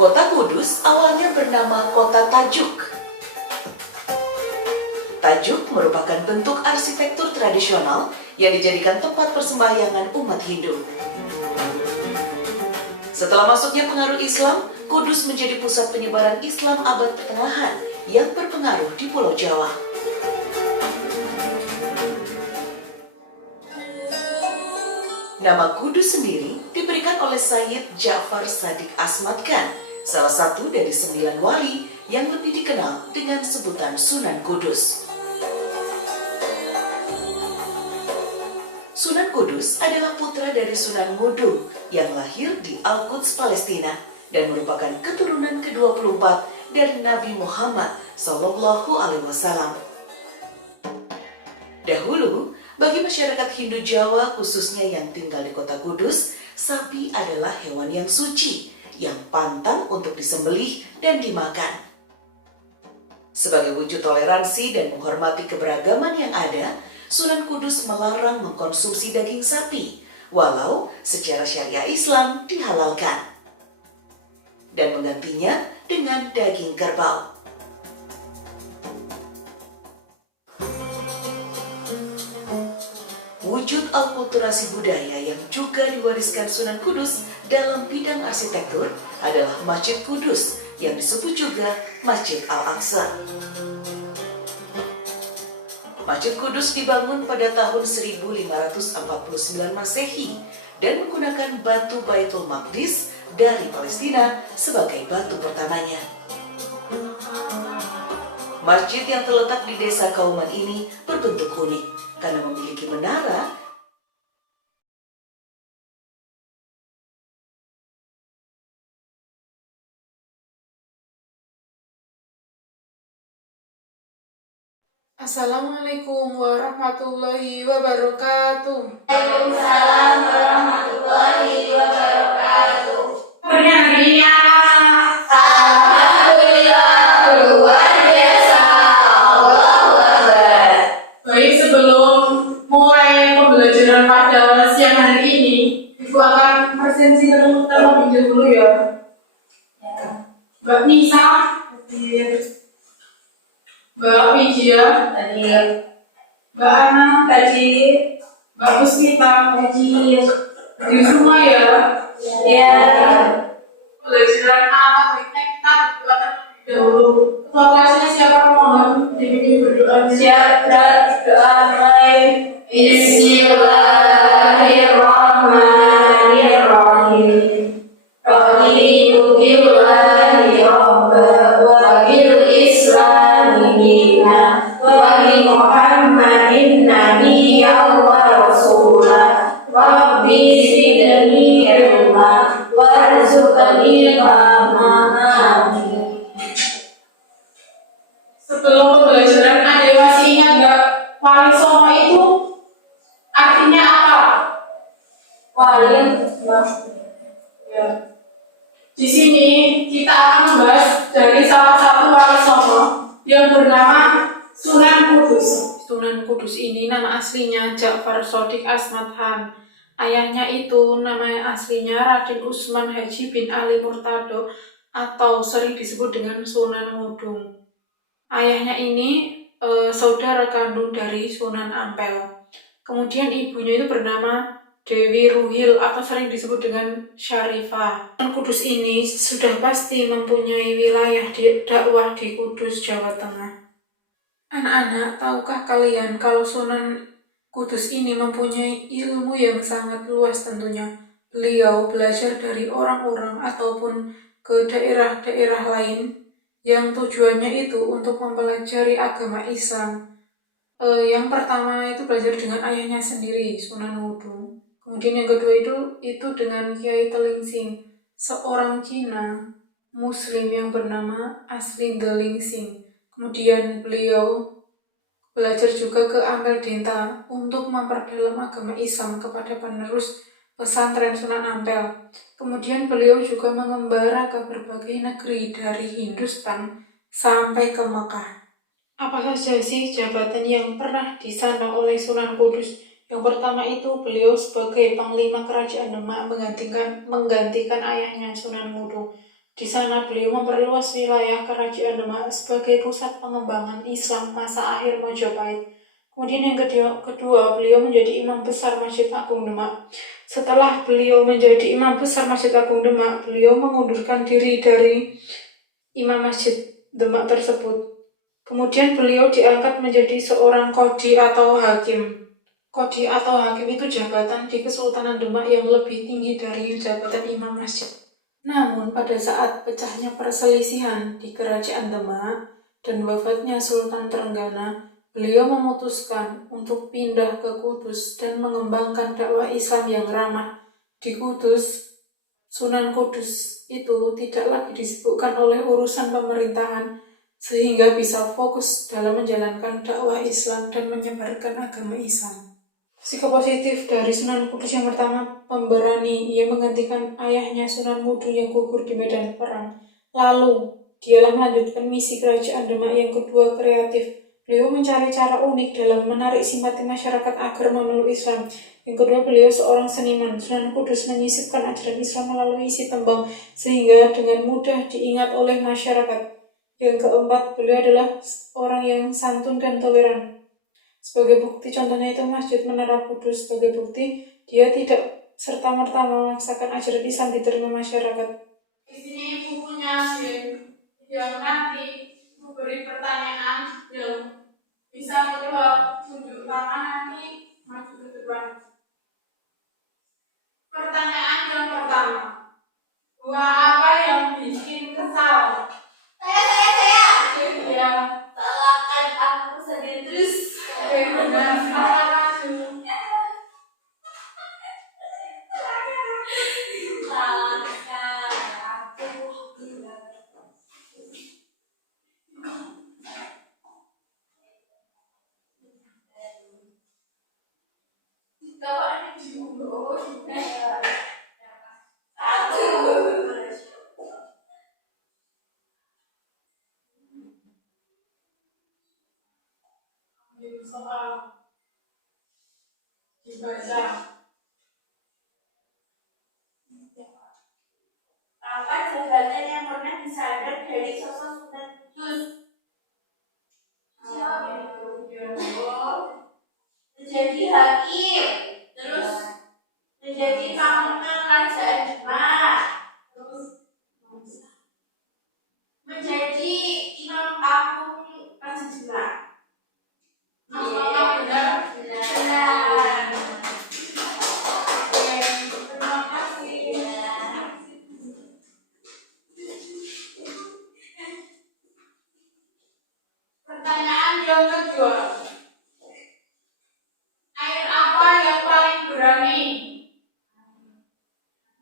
Kota Kudus awalnya bernama Kota Tajuk. Tajuk merupakan bentuk arsitektur tradisional yang dijadikan tempat persembahyangan umat Hindu. Setelah masuknya pengaruh Islam, Kudus menjadi pusat penyebaran Islam abad pertengahan yang berpengaruh di Pulau Jawa. Nama Kudus sendiri diberikan oleh Sayyid Ja'far Shadiq Asmad Khan, salah satu dari 9 wali yang lebih dikenal dengan sebutan Sunan Kudus. Sunan Kudus adalah putra dari Sunan Ngudung yang lahir di Al-Quds, Palestina dan merupakan keturunan ke-24 dari Nabi Muhammad SAW. Dahulu, bagi masyarakat Hindu Jawa khususnya yang tinggal di Kota Kudus, sapi adalah hewan yang suci, yang pantang untuk disembelih dan dimakan. Sebagai wujud toleransi dan menghormati keberagaman yang ada, Sunan Kudus melarang mengkonsumsi daging sapi, walau secara syariah Islam dihalalkan, dan menggantinya dengan daging kerbau. Wujud akulturasi budaya yang juga diwariskan Sunan Kudus dalam bidang arsitektur adalah Masjid Kudus yang disebut juga Masjid Al-Aqsa. Masjid Kudus dibangun pada tahun 1549 Masehi dan menggunakan batu Baitul Maqdis dari Palestina sebagai batu pertamanya. Masjid yang terletak di desa Kauman ini berbentuk unik karena memiliki menara . Assalamualaikum warahmatullahi wabarakatuh. Waalaikumsalam warahmatullahi wabarakatuh. Bernyanyinya alhamdulillah luar biasa, Allahu Akbar. Baik, sebelum mulai pembelajaran pada siang hari ini, Ibu akan presensi terlebih dahulu ya. Mbak Nisa, Mbak Widya, Mbak Ana, Mbak Puspita, di semua ya. Ya. Pembelajaran anak baiknya kita berdoa terlebih dahulu. Ketua kelasnya siapa, mohon dibimbing berdoa. Siapa doa mulai. Bismillahirrahmanirrahim. Raditu billahi rabba wa bil islami dina wa bi Muhammadin nabiyyan wa rasulah. Rabbi zidni ilma warzuqni fahma. Amin. Sebelum pembelajaran Anda masih ingat nggak wali songo itu artinya apa? Wali Ya. Di sini kita akan membahas dari salah satu wali songo yang bernama Sunan Kudus. Sunan Kudus ini nama aslinya Ja'far Shadiq Asmad Khan. Ayahnya itu nama aslinya Raden Usman Haji bin Ali Murtado atau sering disebut dengan Sunan Ngudung. Ayahnya ini saudara kandung dari Sunan Ampel. Kemudian ibunya itu bernama Dewi Ruhil atau sering disebut dengan Syarifah. Sunan Kudus ini sudah pasti mempunyai wilayah dakwah di Kudus, Jawa Tengah. Anak-anak, tahukah kalian kalau Sunan Kudus ini mempunyai ilmu yang sangat luas tentunya. Beliau belajar dari orang-orang ataupun ke daerah-daerah lain yang tujuannya itu untuk mempelajari agama Islam. Yang pertama itu belajar dengan ayahnya sendiri, Sunan Ngudung. Kemudian yang kedua itu dengan Kiai Telingsing, seorang Cina Muslim yang bernama Asli Delingsing. Kemudian beliau belajar juga ke Ampel Denta untuk memperdalam agama Islam kepada penerus pesantren Sunan Ampel. Kemudian beliau juga mengembara ke berbagai negeri dari Hindustan sampai ke Mekah. Apa saja sih jabatan yang pernah disandang oleh Sunan Kudus? Yang pertama itu beliau sebagai Panglima Kerajaan Demak menggantikan ayahnya Sunan Ngudung. Di sana beliau memperluas wilayah Kerajaan Demak sebagai pusat pengembangan Islam masa akhir Majapahit. Kemudian yang kedua, beliau menjadi Imam Besar Masjid Agung Demak. Setelah beliau menjadi Imam Besar Masjid Agung Demak, beliau mengundurkan diri dari Imam Masjid Demak tersebut. Kemudian beliau diangkat menjadi seorang qadhi atau hakim. Qadhi atau hakim itu jabatan di Kesultanan Demak yang lebih tinggi dari jabatan Imam Masjid. Namun pada saat pecahnya perselisihan di Kerajaan Demak dan wafatnya Sultan Trenggana, beliau memutuskan untuk pindah ke Kudus dan mengembangkan dakwah Islam yang ramah. Di Kudus, Sunan Kudus itu tidak lagi disibukkan oleh urusan pemerintahan, sehingga bisa fokus dalam menjalankan dakwah Islam dan menyebarkan agama Islam. Sikap positif dari Sunan Kudus yang pertama, pemberani. Ia menggantikan ayahnya Sunan Mudu yang gugur di medan perang. Lalu, dialah melanjutkan misi Kerajaan Demak. Yang kedua, kreatif. Beliau mencari cara unik dalam menarik simpati masyarakat agar memeluk Islam. Yang kedua, beliau seorang seniman. Sunan Kudus menyisipkan ajaran Islam melalui isi tembang sehingga dengan mudah diingat oleh masyarakat. Yang keempat, beliau adalah orang yang santun dan toleran. Sebagai bukti contohnya itu Masjid Menara Kudus. Sebagai bukti dia tidak serta-merta memaksakan ajaran Islam diterima masyarakat. Di sini bukunya yang nanti memberi pertanyaan yang bisa menjawab, tunjuk tangan nanti maju ke depan. Pertanyaan yang pertama, buah apa yang bikin kesal? Saya. Ya. Salahkan aku sendiri terus. Oke, benar. Salah maju. Salahkan aku. Kapan dulu? Soal dibaca. Apa jabatan yang pernah disandar dari sosok Sunan Kudus? Menjadi hakim, terus menjadi panglima kerajaan Demak, terus menjadi Imam Agung Kerajaan Demak. Apakah benar? Benar. Oke, terima kasih. Pertanyaan yang kedua. Air apa yang paling berani?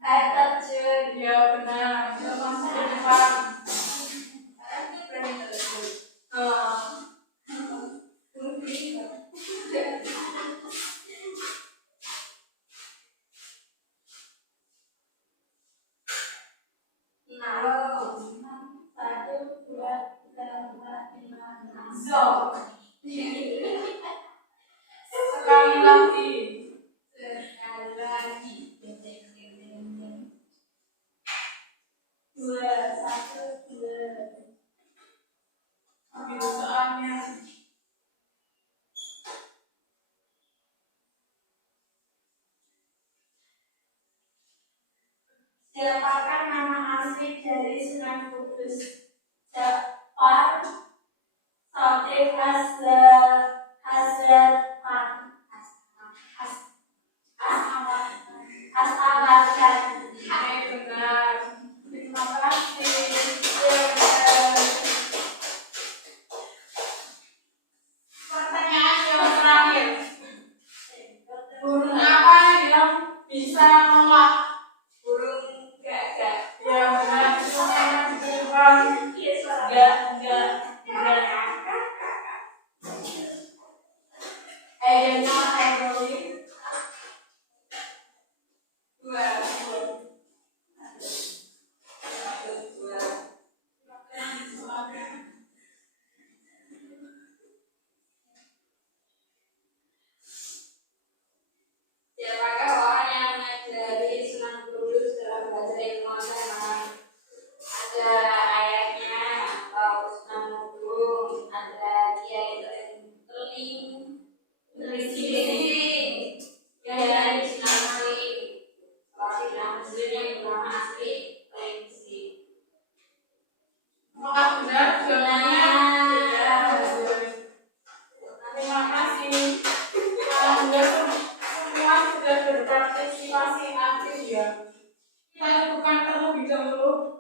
Air terjun. Ya benar. Masuk ke depan. Air itu berani terjun. Sekali lagi. Dua, satu, dua. Ambil soalnya. Siapakah nama asli dari Sunan Kudus? Jafar Shakir As'awakan. Benar. Terima kasih. Pertanyaan yang terakhir. Burung apa yang bisa nolak? Burung gagak. Ya benar. Enggak. dahulu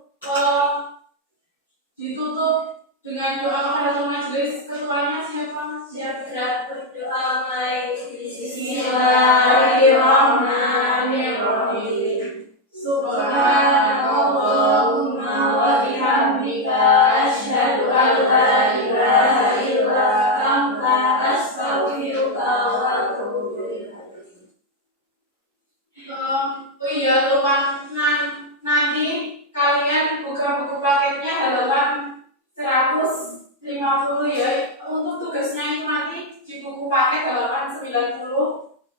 ditutup dengan doa kepada majelis. Ketuanya siapa? Siapa? Berdoa baik. Bismillahirrahmanirrahim. Subhanallahumma wa bihamdika asyhadu an la ilaha illa anta astaghfiruka wa atubu ilaik. Oh iya, lupa nanti kalian buka buku paketnya halaman 150 ya. Untuk tugasnya itu nanti di buku paket halaman 90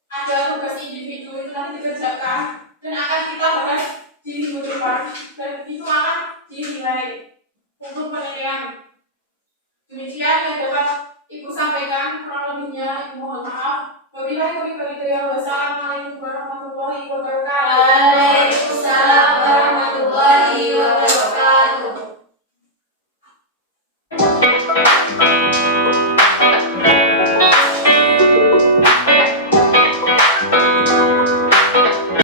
ada tugas individu itu nanti dikerjakan dan akan kita bahas di minggu depan dan itu akan dinilai untuk penilaian. Demikian yang dapat Ibu sampaikan, kurang lebihnya Ibu mohon maaf. Wabillahi taufiq wal hidayah. Wassalamualaikum warahmatullahi wabarakatuh.